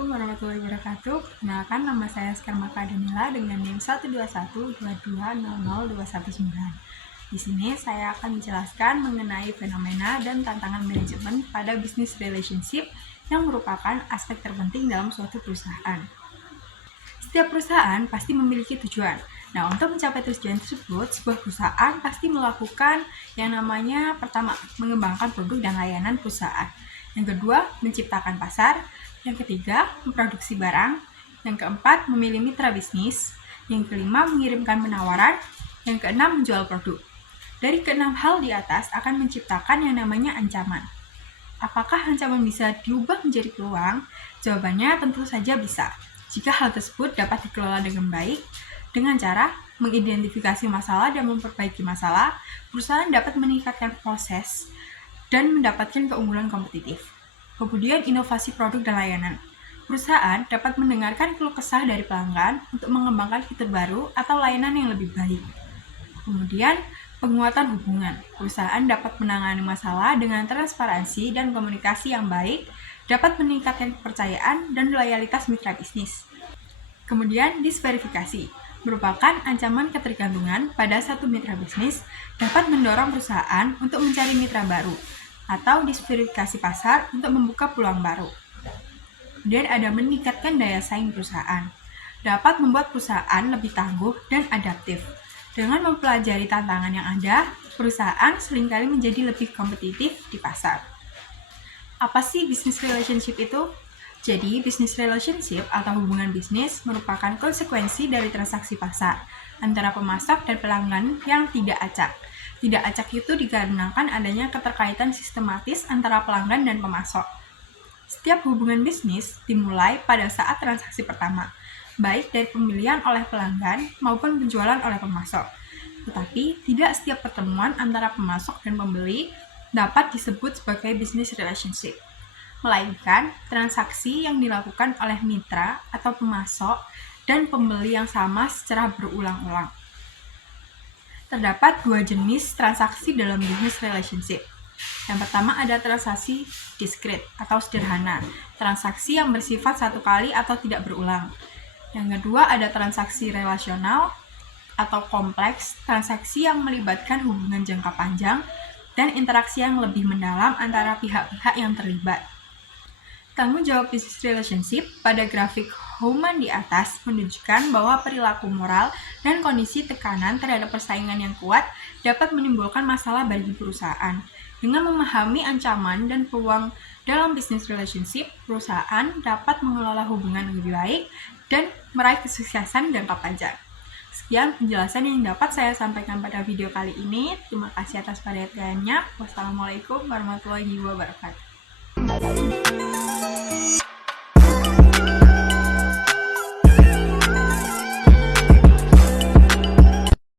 Assalamualaikum warahmatullahi wabarakatuh. Kenalkan, nama saya Skarmaka Danila dengan NIM 12122000219. Di sini saya akan menjelaskan mengenai fenomena dan tantangan manajemen pada business relationship yang merupakan aspek terpenting dalam suatu perusahaan. Setiap perusahaan pasti memiliki tujuan. Nah, untuk mencapai tujuan tersebut, sebuah perusahaan pasti melakukan yang namanya pertama, mengembangkan produk dan layanan perusahaan. Yang kedua, menciptakan pasar. Yang ketiga, memproduksi barang. Yang keempat, memilih mitra bisnis. Yang kelima, mengirimkan penawaran. Yang keenam, menjual produk. Dari keenam hal di atas akan menciptakan yang namanya ancaman. Apakah ancaman bisa diubah menjadi peluang? Jawabannya tentu saja bisa. Jika hal tersebut dapat dikelola dengan baik, dengan cara mengidentifikasi masalah dan memperbaiki masalah, perusahaan dapat meningkatkan proses dan mendapatkan keunggulan kompetitif. Kemudian, inovasi produk dan layanan. Perusahaan dapat mendengarkan keluh kesah dari pelanggan untuk mengembangkan fitur baru atau layanan yang lebih baik. Kemudian, penguatan hubungan. Perusahaan dapat menangani masalah dengan transparansi dan komunikasi yang baik, dapat meningkatkan kepercayaan dan loyalitas mitra bisnis. Kemudian, disverifikasi merupakan ancaman ketergantungan pada satu mitra bisnis dapat mendorong perusahaan untuk mencari mitra baru atau disverifikasi pasar untuk membuka peluang baru. Kemudian ada meningkatkan daya saing perusahaan. Dapat membuat perusahaan lebih tangguh dan adaptif. Dengan mempelajari tantangan yang ada, perusahaan seringkali menjadi lebih kompetitif di pasar. Apa sih business relationship itu? Jadi, business relationship atau hubungan bisnis merupakan konsekuensi dari transaksi pasar antara pemasok dan pelanggan yang tidak acak. Tidak acak itu dikarenakan adanya keterkaitan sistematis antara pelanggan dan pemasok. Setiap hubungan bisnis dimulai pada saat transaksi pertama, baik dari pembelian oleh pelanggan maupun penjualan oleh pemasok. Tetapi, tidak setiap pertemuan antara pemasok dan pembeli dapat disebut sebagai business relationship, melainkan transaksi yang dilakukan oleh mitra atau pemasok dan pembeli yang sama secara berulang-ulang. Terdapat dua jenis transaksi dalam business relationship. Yang pertama ada transaksi diskret atau sederhana, transaksi yang bersifat satu kali atau tidak berulang. Yang kedua ada transaksi relasional atau kompleks, transaksi yang melibatkan hubungan jangka panjang dan interaksi yang lebih mendalam antara pihak-pihak yang terlibat. Tanggung jawab business relationship pada grafik Houman di atas menunjukkan bahwa perilaku moral dan kondisi tekanan terhadap persaingan yang kuat dapat menimbulkan masalah bagi perusahaan. Dengan memahami ancaman dan peluang dalam business relationship, perusahaan dapat mengelola hubungan lebih baik dan meraih kesuksesan jangka panjang. Sekian penjelasan yang dapat saya sampaikan pada video kali ini. Terima kasih atas perhatiannya. Wassalamualaikum warahmatullahi wabarakatuh.